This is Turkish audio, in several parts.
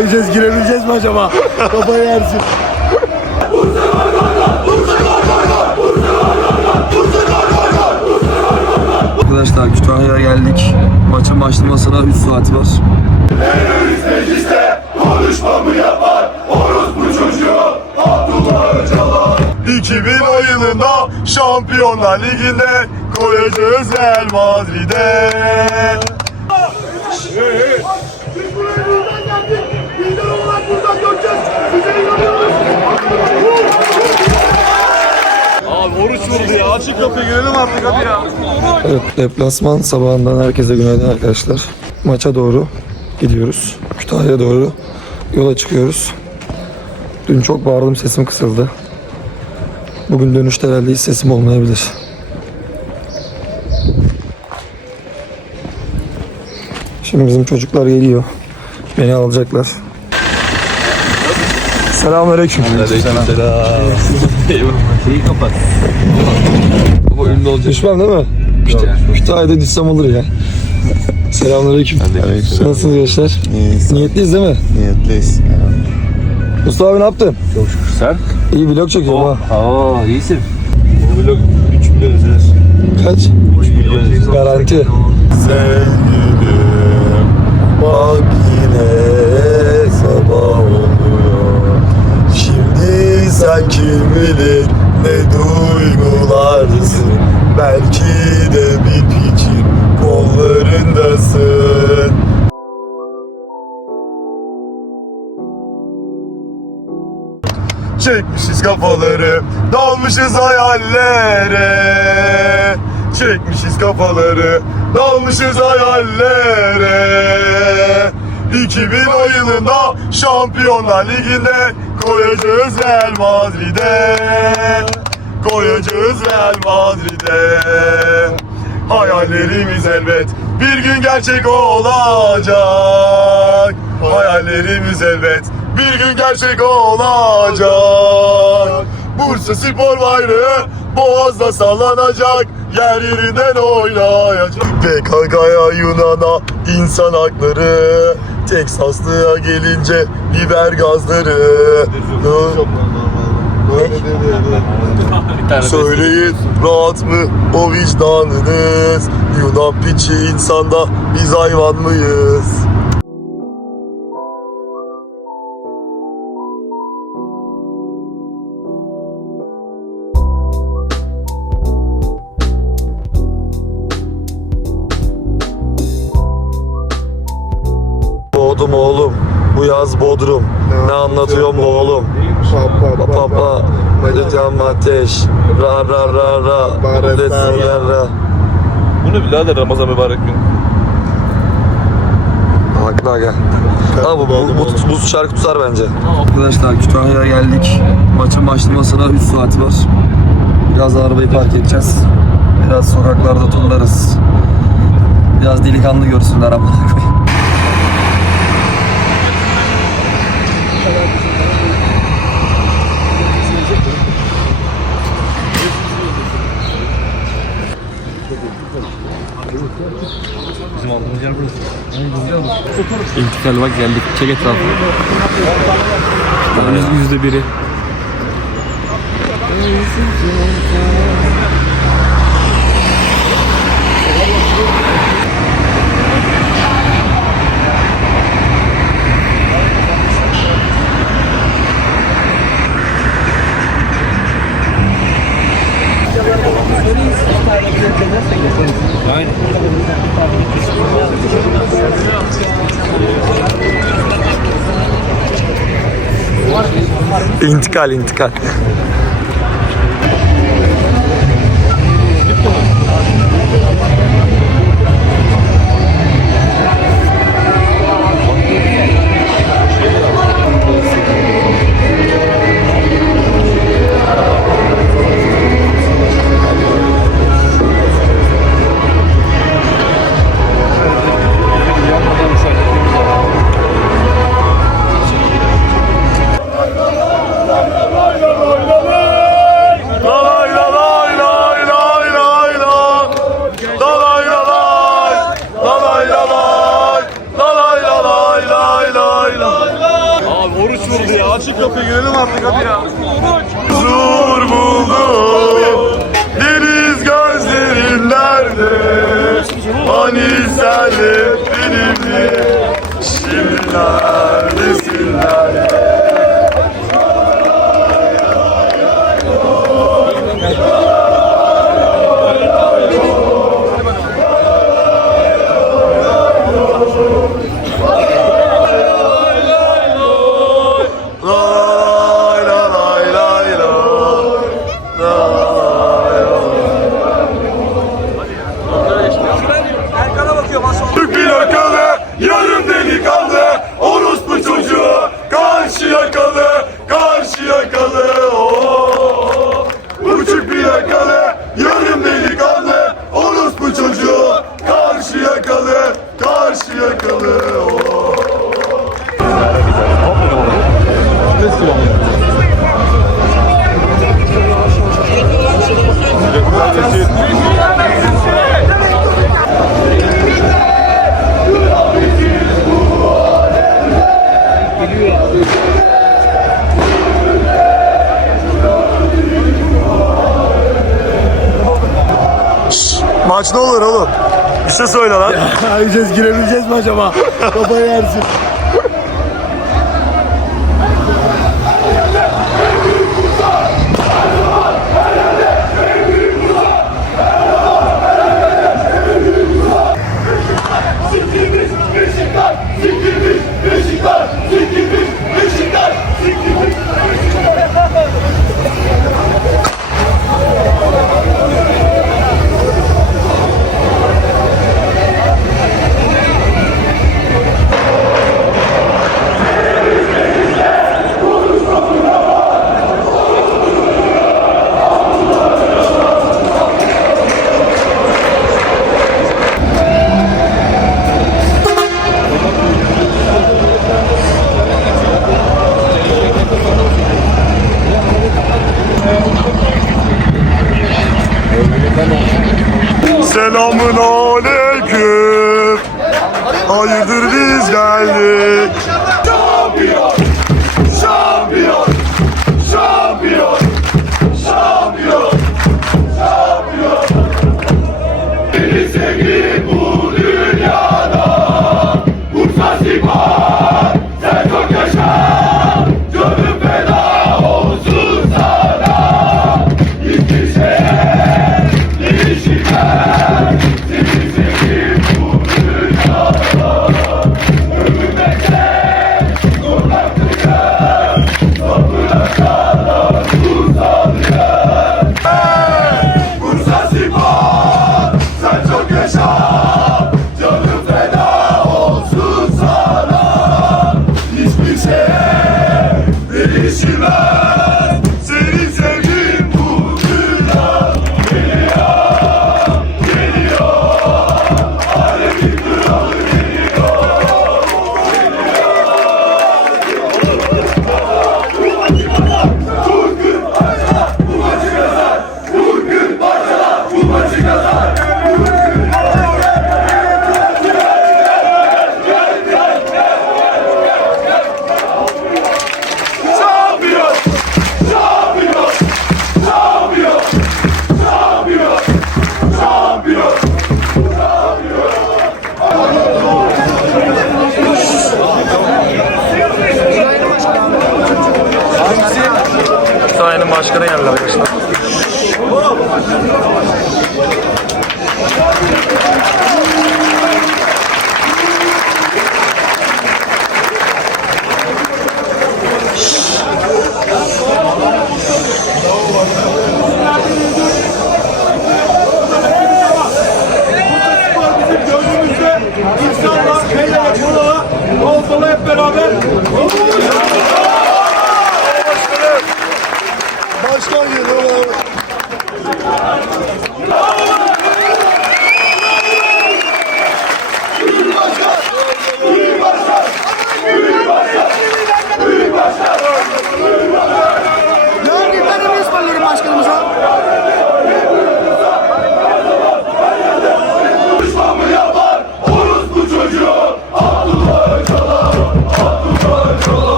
kayacağız girebileceğiz mi acaba? Kafayı yersin. Arkadaşlar Kütahya'ya geldik. Maçın başlamasına 3 saat var. Terörist mecliste konuşmamı yapar. Orospu çocuğu Abdullah Öcalan. 2010 yılında Şampiyonlar Ligi'nde koyacağız Real Madrid'e. Oruç vurdu ya. Açık kapıyı girelim artık hadi ya. Evet, deplasman sabahından herkese günaydın arkadaşlar. Maça doğru gidiyoruz. Kütahya'ya doğru yola çıkıyoruz. Dün çok bağırdım sesim kısıldı. Bugün dönüşte herhalde hiç sesim olmayabilir. Şimdi bizim çocuklar geliyor. Beni alacaklar. Selamünaleyküm. Şeyi kapat. Baba ünlü olacak. Düşmem değil mi? Kütahya'da düşsem olur ya. Selamünaleyküm. Nasılsınız gençler? İyiyiz. Niyetliyiz değil mi? Niyetliyiz. Mustafa abi ne yaptın? Sen? İyi vlog çekiyorum ha. Aa iyisin. Bu vlog 3 milyon izlenir. Kaç? 3 milyon izlenir. Garanti. Sevgilim bak sen kim bilir ne duygulardasın Belki de bir piçin kollarındasın Çekmişiz kafaları, dalmışız hayallere. Çekmişiz kafaları, dalmışız hayallere. 2000 yılında Şampiyonlar Ligi'nde koyacağız Real Madrid'e. Koyacağız Real Madrid'e. Hayallerimiz elbet bir gün gerçek olacak. Hayallerimiz elbet bir gün gerçek olacak. Bursa Spor bayrağı Boğaz'da sallanacak. Yer yerinden oynayacak. PKK'ya Yunan'a insan hakları. Teksaslı'ya gelince biber gazları. Söyleyin rahat mı o vicdanınız? Yunan piçi insanda biz hayvan mıyız? Bu oğlum Papa papa Medicam ateş Ra ra ra ra Desin yarra Bu ne birader Ramazan mübarek gün. Haklı gel. Ama bu, bu, bu, bu şarkı tutar bence. Arkadaşlar Kütahya'ya geldik. Maçın başlamasına 3 saat var. Biraz arabayı park edeceğiz. Biraz sokaklarda turlarız. Biraz delikanlı görsünler ama. İntikal bak geldik. Çek etrafı. Yüz, yüzde biri. Intikal intikal. kullanıyor. Maç ne olur oğlum? Bir şey söyle lan. Ya, giremeyeceğiz mi acaba? Kafayı yersin. Selamın aleyküm. Hayırdır biz geldik.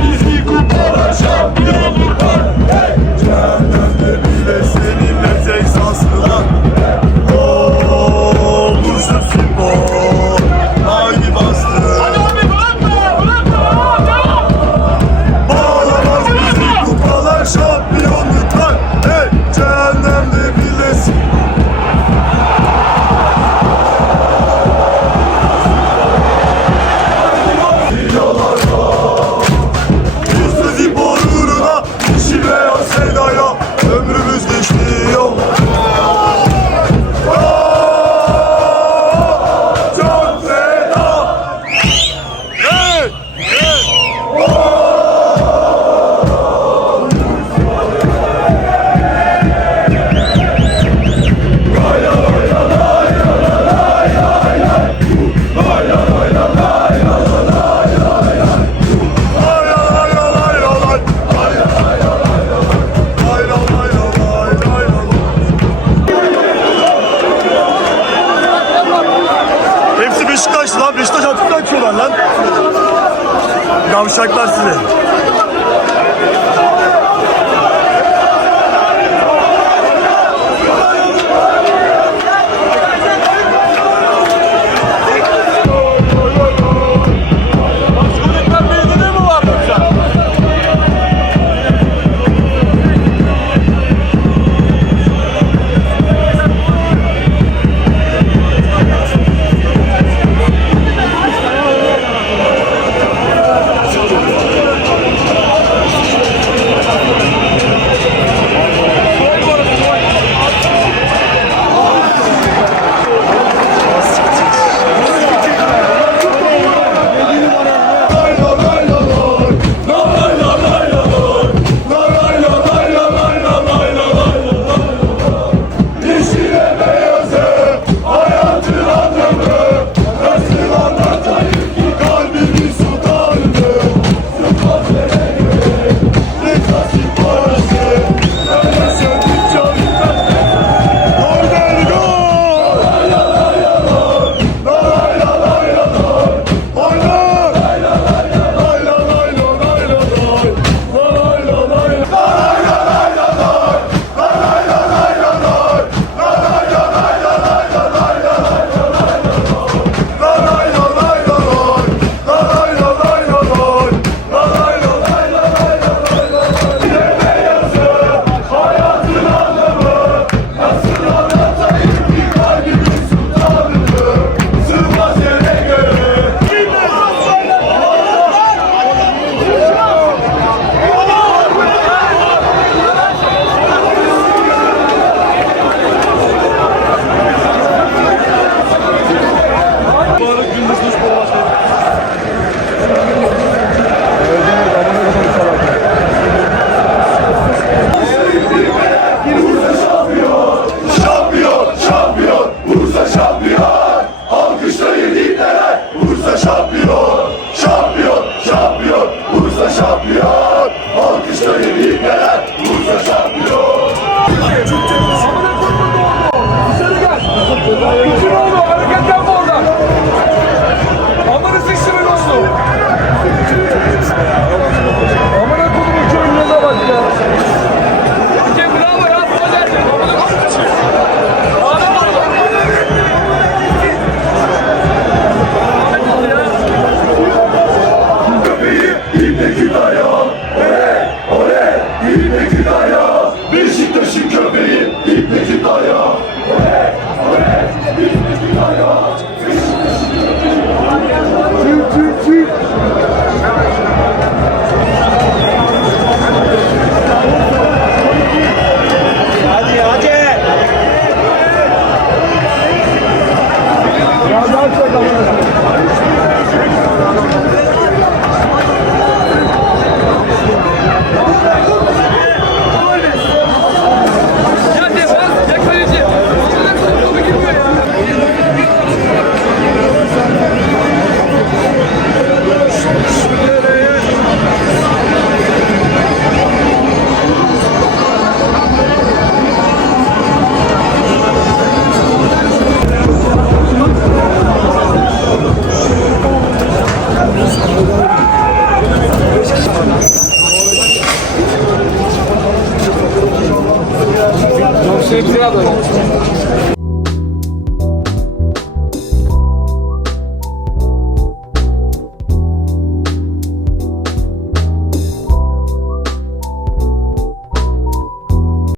Físico, coração,